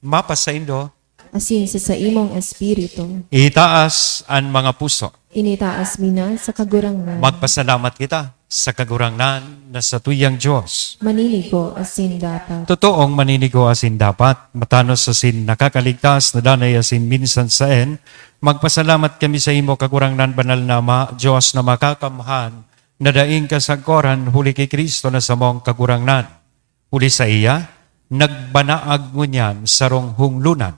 mapas sa indo, Asin sa imong espiritu, itaas ang mga puso. initaas mina sa kagurangan. Magpasalamat kita sa kagurangnan na sa tuyang Diyos. Maninigo asin dapat. Totoong maninigo asin dapat, matanos asin nakakaligtas na danay asin minsan saen, magpasalamat kami sa imo kagurangnan banal na Ama, Diyos na makakamhan, na daing kasagkoran huli kay Kristo na sa mong kagurangnan. Huli sa iya, nagbanaag ngunyan sa rong hunglunan,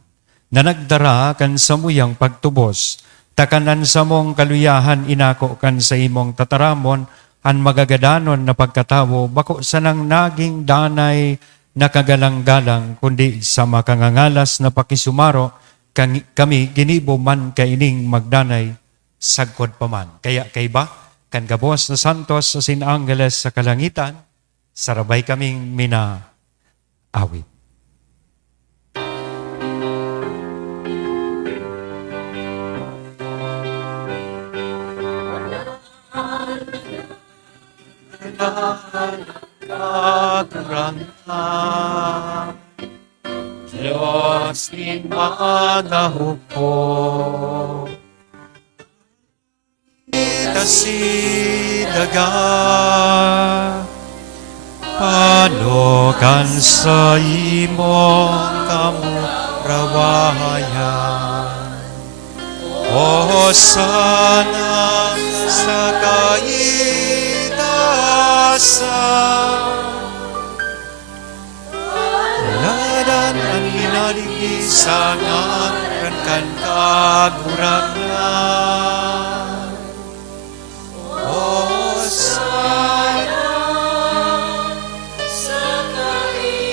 na nagdara kan sa muyang pagtubos, takanan sa mong kaluyahan inako kan sa imong tataramon, an magagadanon na pagkatawo, bako sa nang naging danay na kagalang-galang, kundi sa makangangalas na pakisumaro, kami ginibo man kaining magdanay, sagkod pa man. Kaya kay ba, kan gabos na santos sa sinangeles sa kalangitan, sarabay kaming awit. Kagranghan, Diyos ni manahupo, kasidaga, panukan sa imong kamurawayan. O sana sa kaitaasan, ladan ang inaligisan ang kan kagurangan. O sana sa kaitaasan.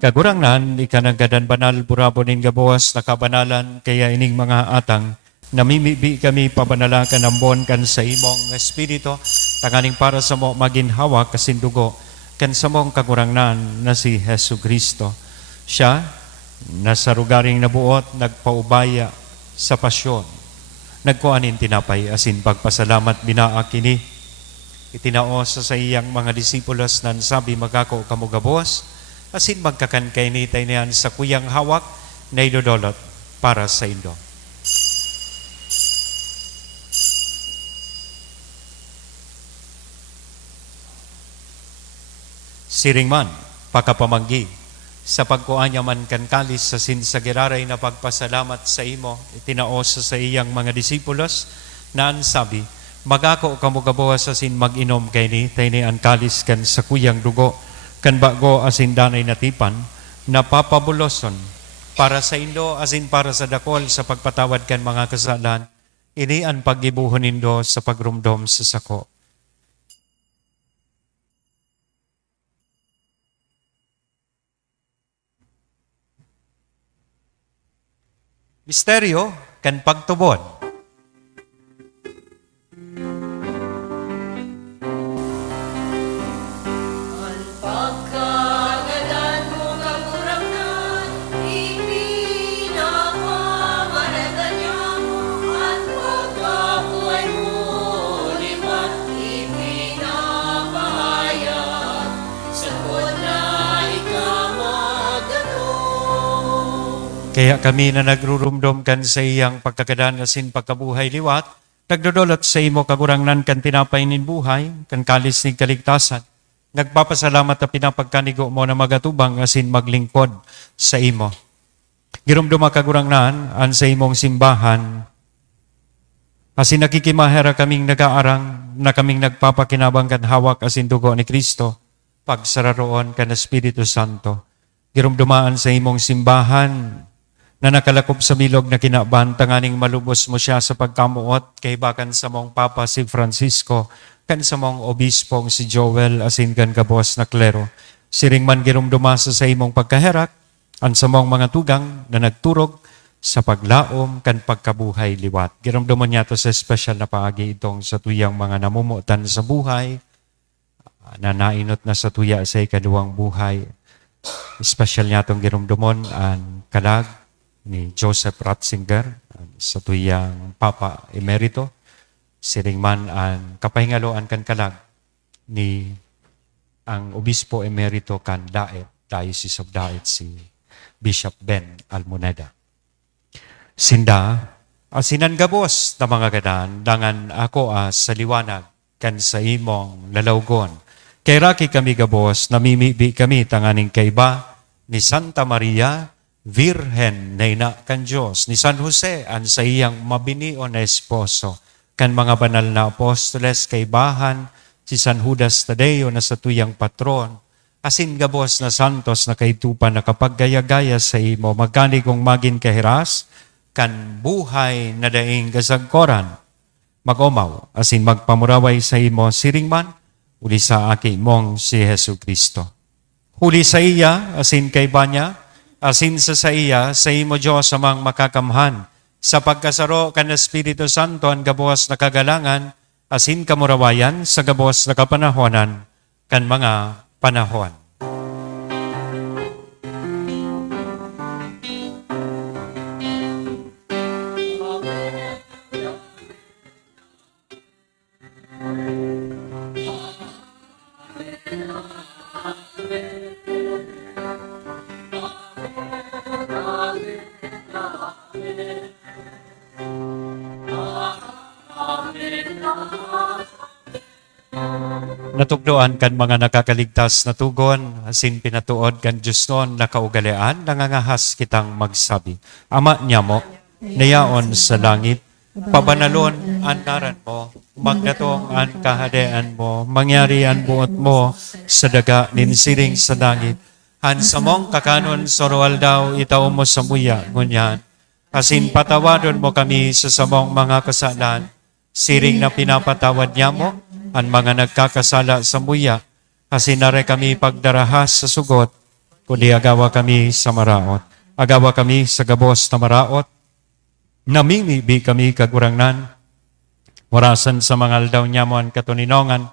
Kagurangan, ikananggadan banal, burabonin gabuas, nakabanalan, kaya ining mga atang, namimibi kami pabanalakan ang bon kan sa imong espiritu, tanganing para sa mo maginhawa kasindugo, kan sa mong kagurangan na si Hesu Kristo. Siya, nasa rugaring nabuot, nagpaubaya sa pasyon, nagkuanin tinapay, asin pagpasalamat binaakini, itinaos sa iyang mga disipulos nan sabi magako kamugabos, asin magkakankay ni tayo niyan sa kuyang hawak na idodolot para sa indo. Siring man, pakapamanggi, sa pagkuanya man kan kalis sa sinsagiraray na pagpasalamat sa imo, itinaos sa iyang mga disipulos, na ansabi, magako kamugabawas sa sin mag-inom kay ni, tayo ni ang kalis kan sa kuyang dugo, kan bago asin danay natipan, napapabuloson para sa indo asin para sa dakol sa pagpatawad kan mga kasalan, ini ang pag-ibuhon nindo sa pagrumdom sa sako. Misteryo kan pagtubod. Kaya kami na nagrurumdom kan sa iyang pagkakadan asin pagkabuhay liwat, nagdodolot sa imo kagurangnan kan tinapay nin buhay, kan kalis ni kaligtasan. Nagpapasalamat na pinapagkanigo mo na magatubang asin maglingkod sa imo. Girumduma kagurangnan an sa imong simbahan, asin nakikimahera kaming nag-aarang na kaming nagpapakinabang kan hawak asin dugo ni Kristo, pagsararoon kan Espiritu Santo. Girumdumaan sa imong simbahan, na nakalakop sa bilog na kinaban, tanganing malubos mo siya sa pagkamuot, kay bakan sa mong Papa si Francisco, kan sa mong obispong si Joel, asin kan kabos na klero. Siring man girumdumasa sa imong pagkaherak, ang sa mong mga tugang na nagturog sa paglaom kan pagkabuhay liwat. Girumduman niya to sa espesyal na paagi itong sa tuyang mga namumutan sa buhay, na nainot na sa tuya sa ikaduwang buhay. Espesyal niya itong girumdumon ang kalag ni Joseph Ratzinger sa tuyang Papa Emerito. Siring man ang kapahingaloan kan kalag ni ang Obispo Emerito kan Daet, Diocese of Daet, si Bishop Ben Almoneda. Sinda, asinan gabos na mga gadan, dangan ako sa liwanag kan sa imong lalawgon. Kay raki kami gabos, namimibi kami tanganing kaiba ni Santa Maria, Virhen na ina kan Diyos, ni San Jose ang sa iyang mabinio na esposo, kan mga banal na apostoles kay bahan, si San Judas Tadeo na sa tuyang patron, asin gabos na santos na kaitupan na kapag gaya-gaya sa imo, magkani kong magin kahiras, kan buhay na daing gasagkoran, mag-omaw, asin magpamuraway sa imo, siring man, uli sa aki mong si Jesu Kristo. Huli sa iya, asin kay banya, asin sa iya, sa imo Diyos amang makakamhan, sa pagkasaro kan Espiritu Santo ang gabos na kagalangan, asin kamurawayan sa gabos na kapanahonan, kan mga panahon. Natugdoan kan mga nakakaligtas na tugon, asin pinatuod kan Diyos noon na kaugalian, nangangahas kitang magsabi. Ama niya mo, nayaon sa langit, pabanalon ang naran mo, magdatong ang kahadean mo, mangyari ang buot mo sa daga ninsiring sa langit. Hansa mong kakanon sorwal daw, itaw mo sa muya, ngunyan. Asin patawadon mo kami sa samong mga kasalan, siring na pinapatawad niya mo, ang mga nagkakasala sa muya, asinare kami pagdarahas sa sugot, kundi agawa kami sa maraot. Agawa kami sa gabos na maraot, namimibi kami kagurangnan, warasan sa mga aldaw niya mo ang katuninongan,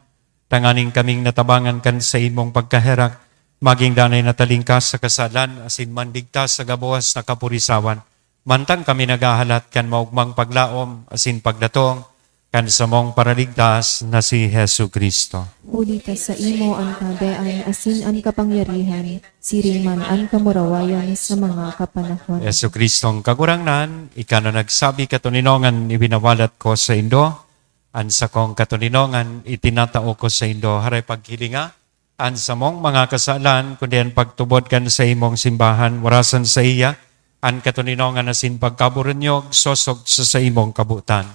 tanganing kaming natabangan kan sa imong pagkaherak, maging danay natalingkas sa kasalan, asin mandigtas sa gabos na kapurisawan, mantang kami nagahalat kan maugmang paglaom, asin pagdatong, kan sa mong paraligtas na si Jesu Kristo. Ulita sa imo ang kabean, asin ang kapangyarihan, siring man ang kamurawayan sa mga kapanahon. Jesu Kristong kagurangnan, ika na nagsabi katuninongan ibinawalat ko sa Indo, an sa kong katuninongan itinatao ko sa Indo, haray paghilinga, an sa mong mga kasalan, kundi ang pagtubod kan sa imong simbahan, warasan sa iya, an katuninongan asin pagkaburunyog, sosog sa imong kabutan.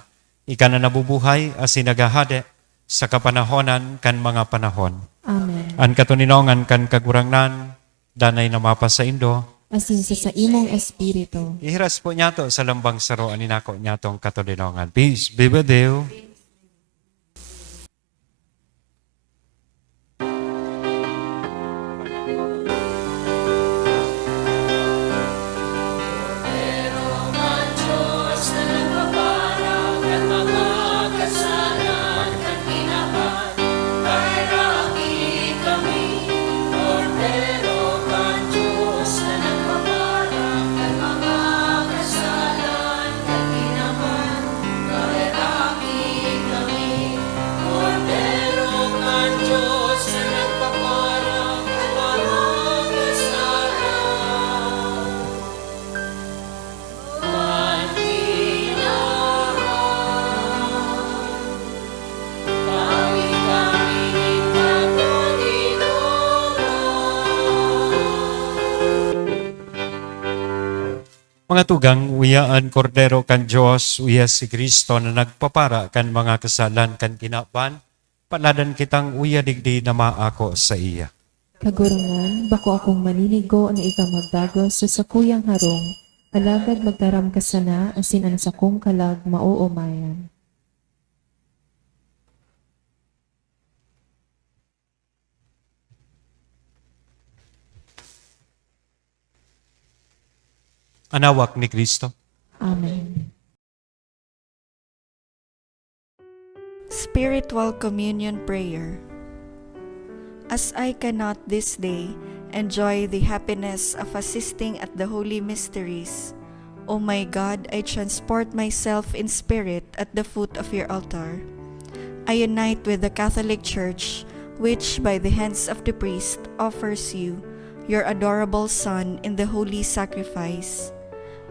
Ika na nabubuhay asin nagahade sa kapanahonan kan mga panahon. Amen. An katuninongan kan kagurangnan, danay na mapa sa Indo, Asin sa imong espiritu. ihiras po niya to sa lambang saro aninako niya tong katuninongan. Peace be with you. Mga tugang, uyaan kordero kan Diyos, uya si Kristo na nagpapara kan mga kasalan kan kinapan, paladan kitang uya digdi na maako sa iya. Kagurangan, bako akong maninigo na ikaw magdagos sa sakuyang harong, Alagad magtaram ka sana, asin ang sakong kalag mauumayan. Anawak ni Kristo. Amen. Spiritual Communion Prayer. As I cannot this day enjoy the happiness of assisting at the holy mysteries, O my God, I transport myself in spirit at the foot of your altar. I unite with the Catholic Church, which by the hands of the priest offers you, your adorable Son, in the holy sacrifice.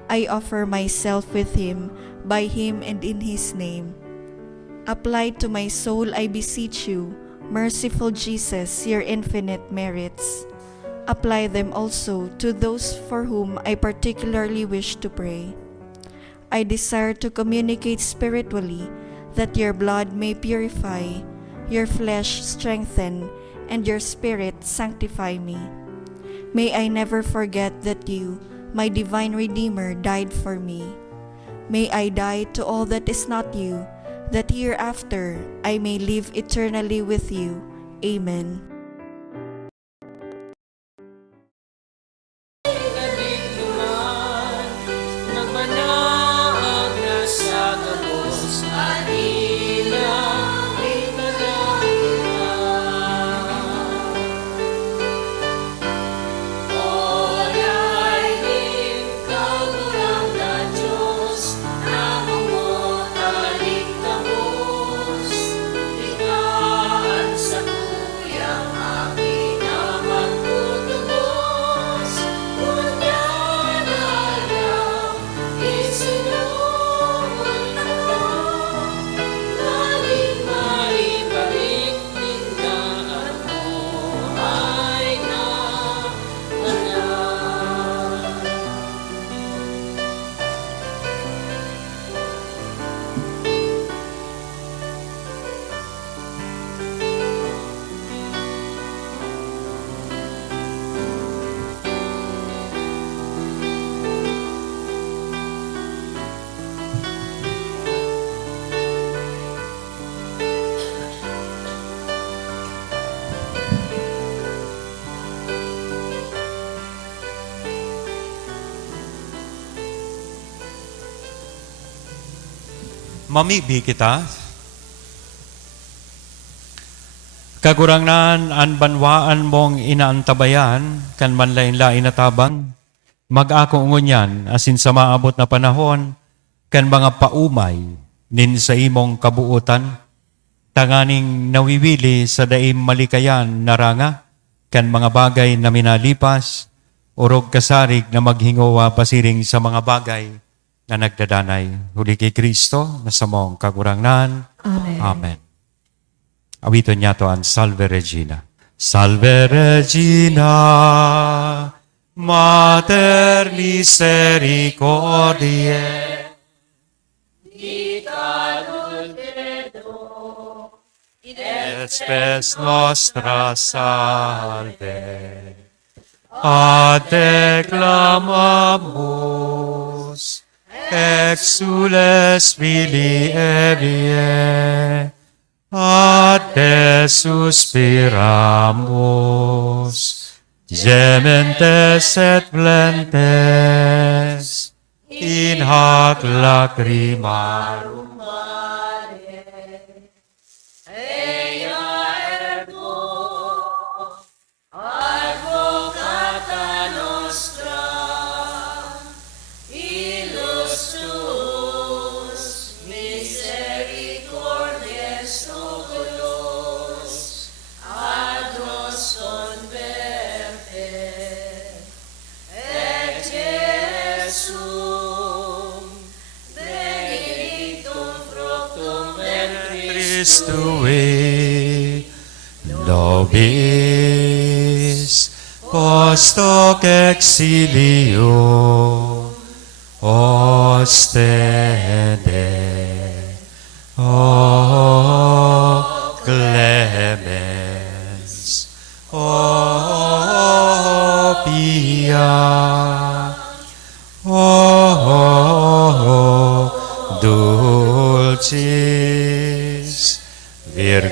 I offer myself with him, by him and in his name. Apply to my soul, I beseech you, merciful Jesus, your infinite merits. Apply them also to those for whom I particularly wish to pray. I desire to communicate spiritually, that your blood may purify, your flesh strengthen, and your spirit sanctify me. May I never forget that you, my divine Redeemer, died for me. May I die to all that is not you, that hereafter I may live eternally with you. Amen. Nagmanaag na sa gabos, alila, Mamibi kita. Kagurangnan an banwaan mong inaantabayan, kan manlain-lain na tabang, mag-ako ngunyan, asin sa maabot na panahon, kan mga paumay, nin sa imong kabuutan, tanganing nawiwili sa daim malikayan naranga, kan mga bagay na minalipas, urog kasarig na maghingawa pasiring sa mga bagay na nagdadanay. Huli kay Kristo, na sa mong kagurangnan. Amen. Amen. Awiton niya to ang Salve Regina. Salve Regina, Mater Misericordiae, et spes nostra salve, ad declamamus, exules filii Evae, ad te suspiramus, gementes et plentes, in hac lacrimarum. Christui, nobis post hoc exilio ostende, o clemens, o pia, o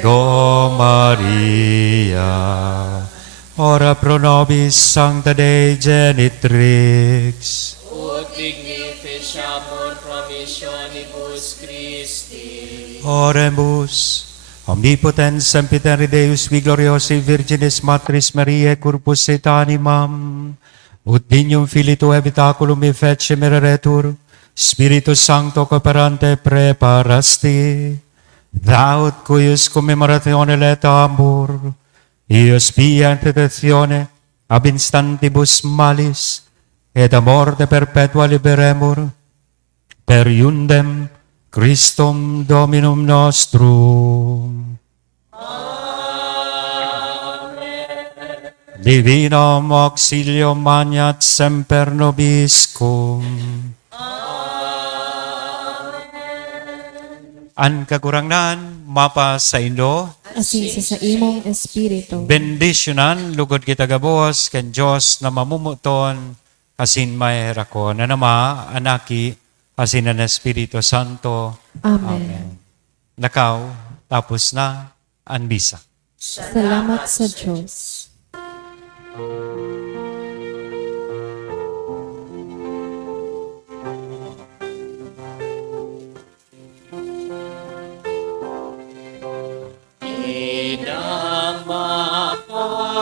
Virgo Maria, ora pro nobis Sancta Dei Genitrix, ut dignificiamur promissionibus Christi. oremus. Omnipotens sempiternus Deus, vi gloriosi Virginis Matris Mariae, corpus et animam, ut dignum Filii Tuae habitaculum me fece mereretur, Spiritus Sancto cooperante preparasti, Daut cuius commemoratione letamur, ius pia intercessione ab instantibus malis, et a morte perpetua liberemur, per iundem Christum Dominum nostrum. Divinum auxilium magnat semper nobiscum. An kakurangnan, mapa sa Indo, Asin sa imong espiritu. bendisyonan, lugod kita gabos, ken Diyos na mamumuton, kasin may rako, na nama, anaki, kasin na Espiritu Santo. Amen. Nakaw, tapos na, ang bisa. Salamat sa Diyos.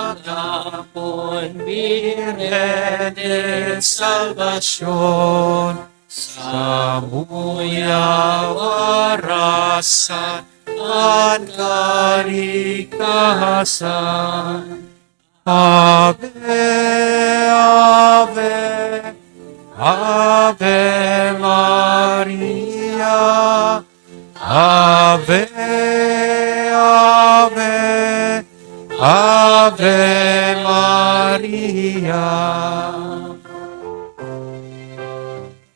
Inamapagapon Virgen de salvación, sa muyawarasan at kaligtasan. Ave, Ave, Ave Maria, Ave, Ave, Ave Maria.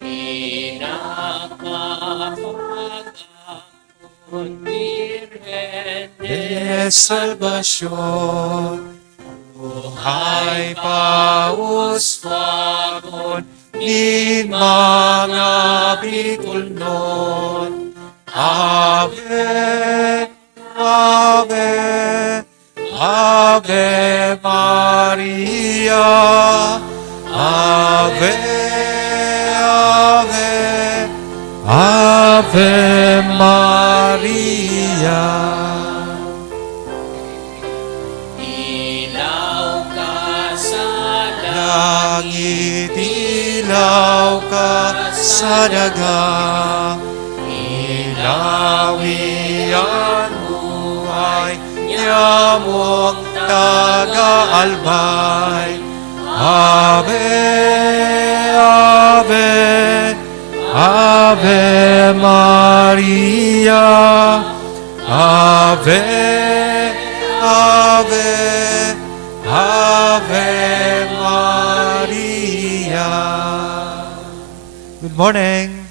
Inamapagapon Virgen De salvación, buhay pauswagon, ni mga bikulnon. Ave, Ave, Ave Maria, Ave, Ave, Ave Maria. Ilaw ka sa Langit ilaw ka sa daga, ilawi ang buhay, nyamok taga-albay. Ave, Ave, Ave Maria, Ave, Ave, Ave Maria. Good morning.